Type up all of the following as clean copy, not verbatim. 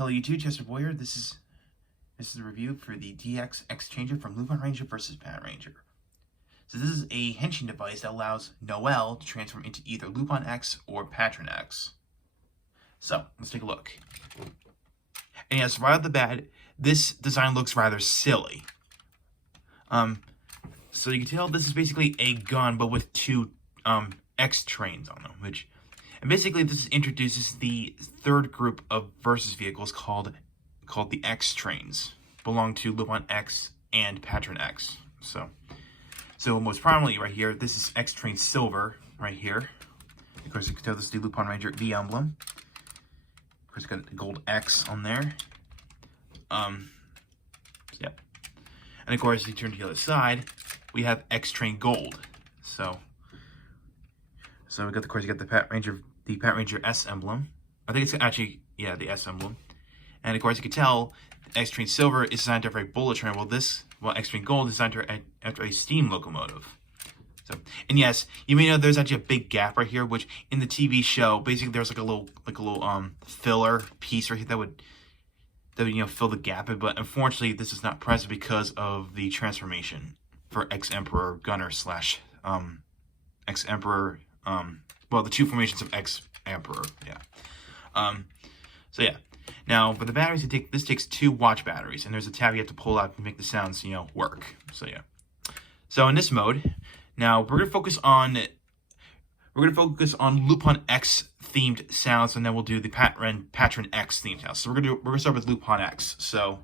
Hello YouTube, Chester Boyer. This is a review for the DX X-Changer from Lupinranger versus Patranger. So this is a henching device that allows Noelle to transform into either Lupin X or Patron X. So let's take a look. And yes, right off the bat, this design looks rather silly. So you can tell this is basically a gun, but with two X trains on them, and basically this introduces the third group of versus vehicles called the X trains, belong to Lupin X and Patron X. So most prominently right here, this is X Train Silver right here. Of course, you can tell this is the Lupinranger V emblem. Of course, it's got the gold X on there. Yeah. And of course, if you turn to the other side, we have X Train Gold. So we got, of course, you got the Patranger S emblem. I think it's actually, yeah, the S emblem. And of course, you can tell X Train Silver is designed after a bullet train, while X Train Gold is designed after a steam locomotive. And yes, you may know there's actually a big gap right here, which in the TV show, basically there's like a little filler piece right here that would fill the gap. But unfortunately, this is not present because of the transformation for X Emperor Gunner / X Emperor. Well, the two formations of X Emperor. Yeah. So yeah. Now, for the batteries, this takes 2 watch batteries, and there's a tab you have to pull out to make the sounds, work. So yeah. So in this mode, now we're gonna focus on Lupin X themed sounds, and then we'll do the Patron X themed sounds. So we're gonna start with Lupin X. So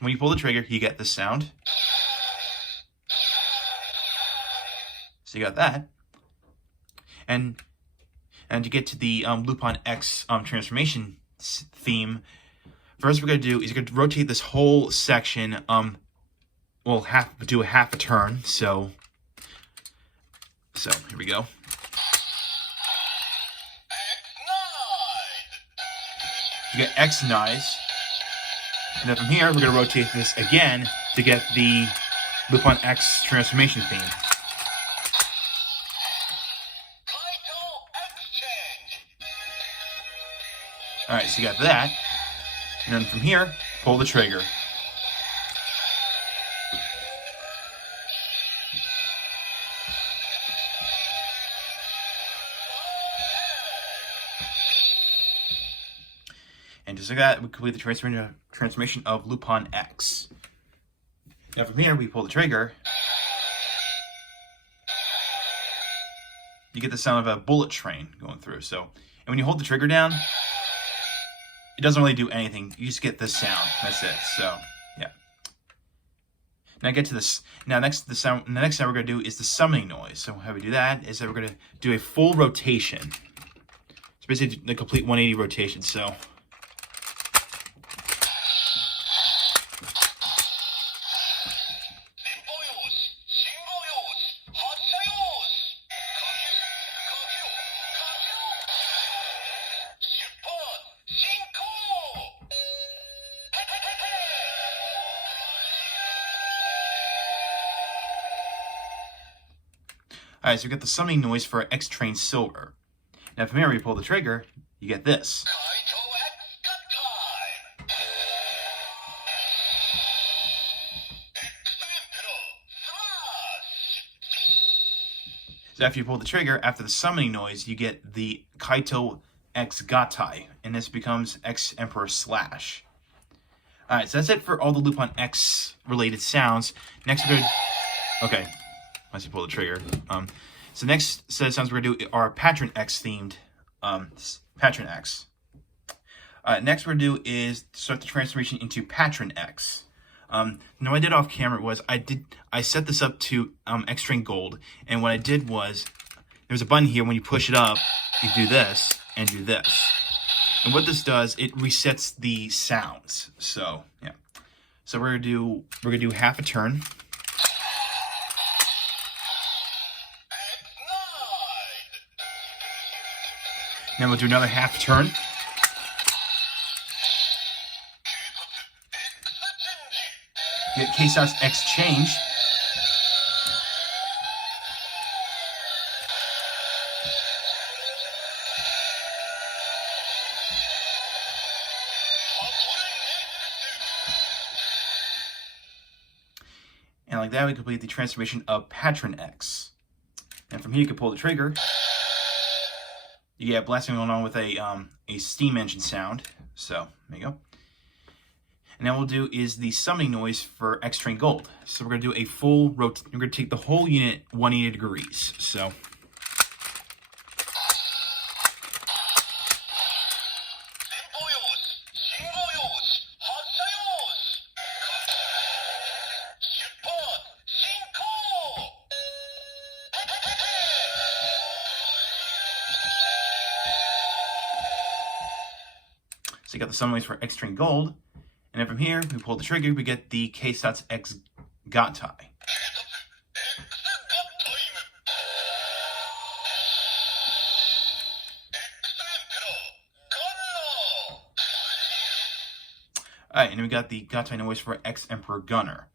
when you pull the trigger, you get this sound. So you got that, and to get to the Lupin X transformation theme, first we're going to do is rotate this whole section. We'll do a half a turn. So here we go. You get X9. And then from here, we're going to rotate this again to get the Lupin X transformation theme. Alright, so you got that. And then from here, pull the trigger. And just like that, we complete the transformation of Lupin X. Now from here, we pull the trigger. You get the sound of a bullet train going through. And when you hold the trigger down, it doesn't really do anything. You just get this sound. That's it. So yeah. Now get to this. Now the next sound we're gonna do is the summoning noise. So how we do that is that we're gonna do a full rotation. It's basically the complete 180 rotation. So alright, so we got the summoning noise for X Train Silver. Now from here, we pull the trigger, you get this. So after you pull the trigger, after the summoning noise, you get the Kaito X Gatai, and this becomes X Emperor Slash. Alright, so that's it for all the Lupin X related sounds. Next we're going to... Okay. Once you pull the trigger. So next set of sounds we're going to do are Patron X themed. Patron X. Next we're going to do is start the transformation into Patron X. Now what I did off camera was I set this up to X Train Gold, and what I did was there's a button here. When you push it up, you do this and do this. And what this does, it resets the sounds. So yeah. So we're gonna do half a turn. Then we'll do another half turn. Get K-Star's X change. And like that, we complete the transformation of Patron X. And from here, you can pull the trigger. You get blasting going on with a steam engine sound. So, there you go. And now what we'll do is the summoning noise for X Train Gold. So we're going to do a full we're going to take the whole unit 180 degrees. So you got the summoning noise for X Train Gold. And then from here, we pull the trigger, we get the K-Sats X Gatai. Alright, and then we got the Gatai noise for X Emperor Gunner.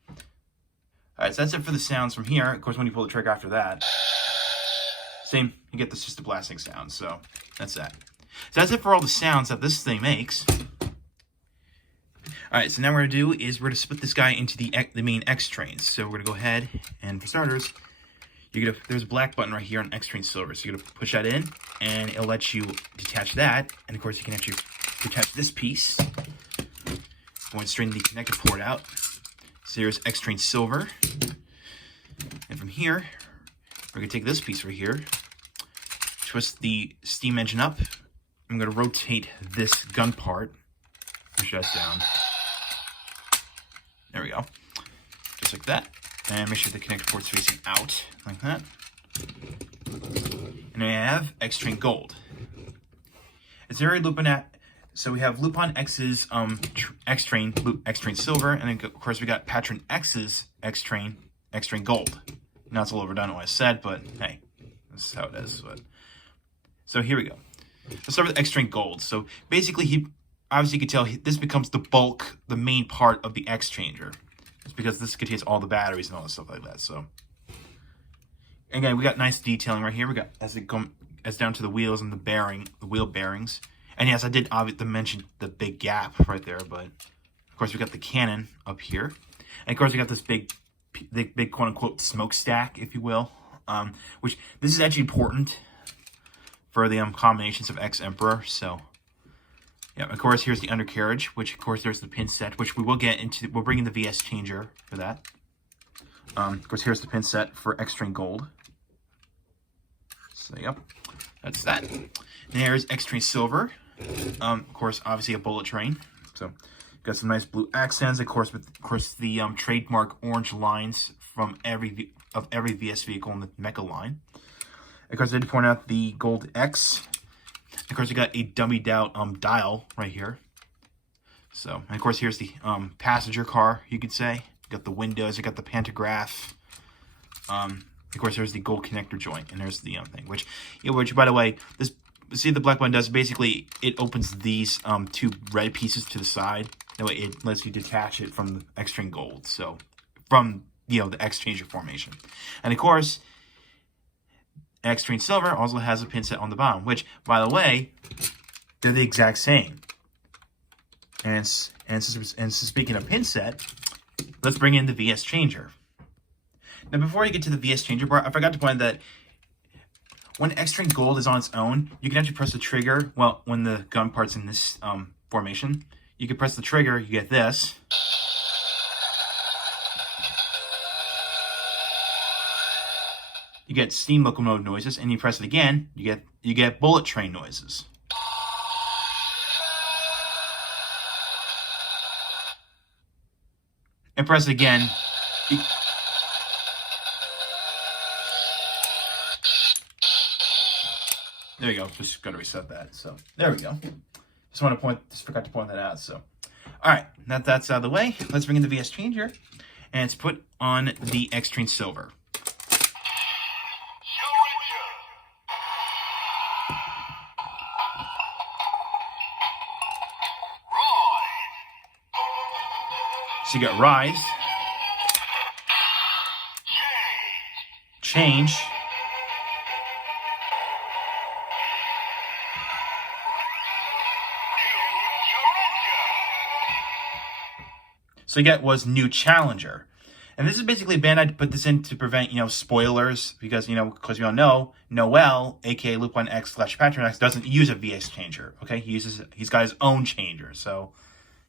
Alright, so that's it for the sounds from here. Of course, when you pull the trigger after that, same, you get the just a blasting sound. So that's that. So that's it for all the sounds that this thing makes. Alright, so now what we're going to do is we're going to split this guy into the main X trains. So we're going to go ahead, and for starters, there's a black button right here on X Train Silver. So you're going to push that in, and it'll let you detach that. And of course, you can actually detach this piece. Going straight in the connector port out. So here's X Train Silver. And from here, we're going to take this piece right here, twist the steam engine up. I'm going to rotate this gun part, push that down. There we go. Just like that. And make sure the connector port's facing out, like that. And then I have X Train Gold. It's very Lupin. So we have Lupin X's X Train Silver, and then of course we got Patron X's X Train Gold. Now it's a little overdone what I said, but hey, this is how it is. So here we go. Let's start with X Train Gold. So basically, obviously you can tell this becomes the bulk, the main part of the X Changer. It's because this contains all the batteries and all the stuff like that. So again, we got nice detailing right here. We got as down to the wheels and the wheel bearings. And yes, I did obviously mention the big gap right there, but of course we got the cannon up here, and of course we got this big quote unquote smokestack, if you will, which this is actually important for the combinations of X Emperor. So yeah, of course here's the undercarriage, which of course there's the pin set, which we will get into. We'll bring in the VS changer for that. Of course here's the pin set for X Train Gold. So yep, that's that. And here's X Train Silver. Of course, obviously a bullet train. So got some nice blue accents. Of course, with the trademark orange lines from every VS vehicle in the Mecha line. Of course, I did point out the Gold X. Of course, we got a dummied out dial right here. So, and of course, here's the passenger car. You could say. You got the windows. You got the pantograph. Of course, there's the gold connector joint, and there's the thing. Which by the way, this. See, the black button does basically, it opens these two red pieces to the side. That way it lets you detach it from the X Train Gold. So, from, the X Changer formation. And of course, X Train Silver also has a pin set on the bottom. Which, by the way, they're the exact same. And speaking of pin set, let's bring in the VS Changer. Now, before I get to the VS Changer part, I forgot to point out that when X Train Gold is on its own, you can actually press the trigger. Well, when the gun part's in this formation, you can press the trigger, you get this. You get steam locomotive noises, and you press it again, you get bullet train noises. And press it again. There we go. Just got to reset that. So there we go. Just forgot to point that out. So, all right, that's out of the way. Let's bring in the VS Changer, and it's put on the X Train Silver. So you got Rise, Change, so you get was New Challenger. And this is basically Bandai put this in to prevent, spoilers, because, because we all know, Noel, aka Lupin X/Patranger X, doesn't use a VX changer, okay? He's got his own changer, so,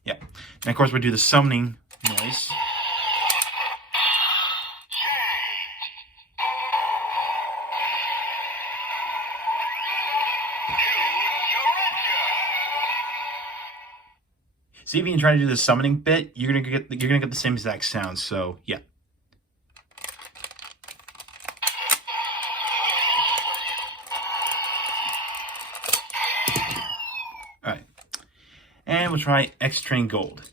yeah. And, of course, we'll do the summoning noise. See, if you try to do the summoning bit, you're gonna get the same exact sound. So yeah. All right, and we'll try X Train Gold.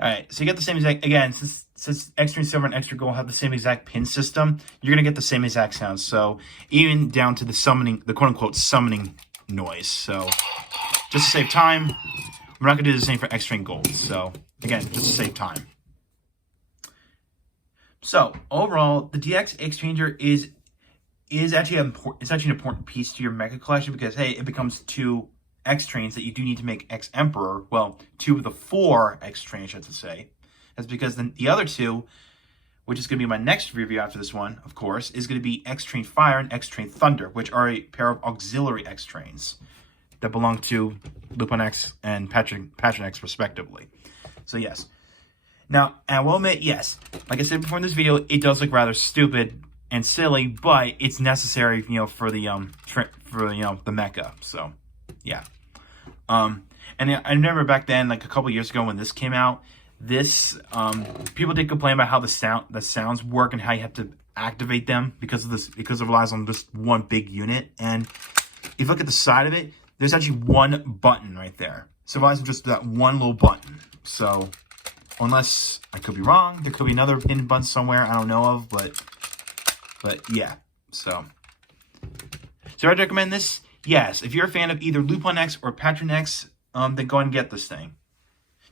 Alright, so you get the same exact, again, since Extra Silver and Extra Gold have the same exact pin system, you're going to get the same exact sounds. So, even down to the summoning, the quote-unquote summoning noise. So, just to save time, we're not going to do the same for Extra and Gold. So, again, just to save time. So, overall, the DX Exchanger is actually an important piece to your Mecha collection because, hey, it becomes 2 X trains that you do need to make X Emperor. Well, 2 of the 4 X trains, I should say. That's because then the other 2, which is going to be my next review after this one, of course, is going to be X Train Fire and X Train Thunder, which are a pair of auxiliary X trains that belong to Lupin X and Patranger X, respectively. So, yes. Now, I will admit, yes, like I said before in this video, it does look rather stupid and silly, but it's necessary, for the the mecha. So, yeah. And I remember back then, like a couple years ago when this came out, people did complain about how the sounds work and how you have to activate them because it relies on just one big unit. And if you look at the side of it, there's actually one button right there. So it relies on just that one little button. So, unless I could be wrong, there could be another pin button somewhere I don't know of, but yeah. So I'd recommend this. Yes, if you're a fan of either Lupin X or Patranger X, then go and get this thing.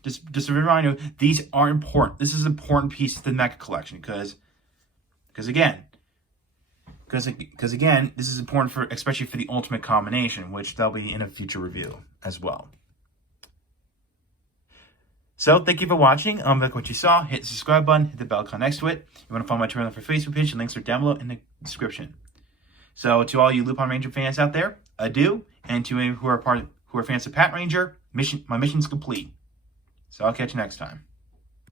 Just a reminder, these are important. This is an important piece of the Mecha collection because again, this is important especially for the ultimate combination, which they'll be in a future review as well. So, thank you for watching. Like what you saw, hit the subscribe button, hit the bell icon next to it. If you want to follow my Twitter for Facebook page, the links are down below in the description. So, to all you Lupinranger fans out there, adieu, and to any who are fans of Patranger, my mission's complete. So I'll catch you next time.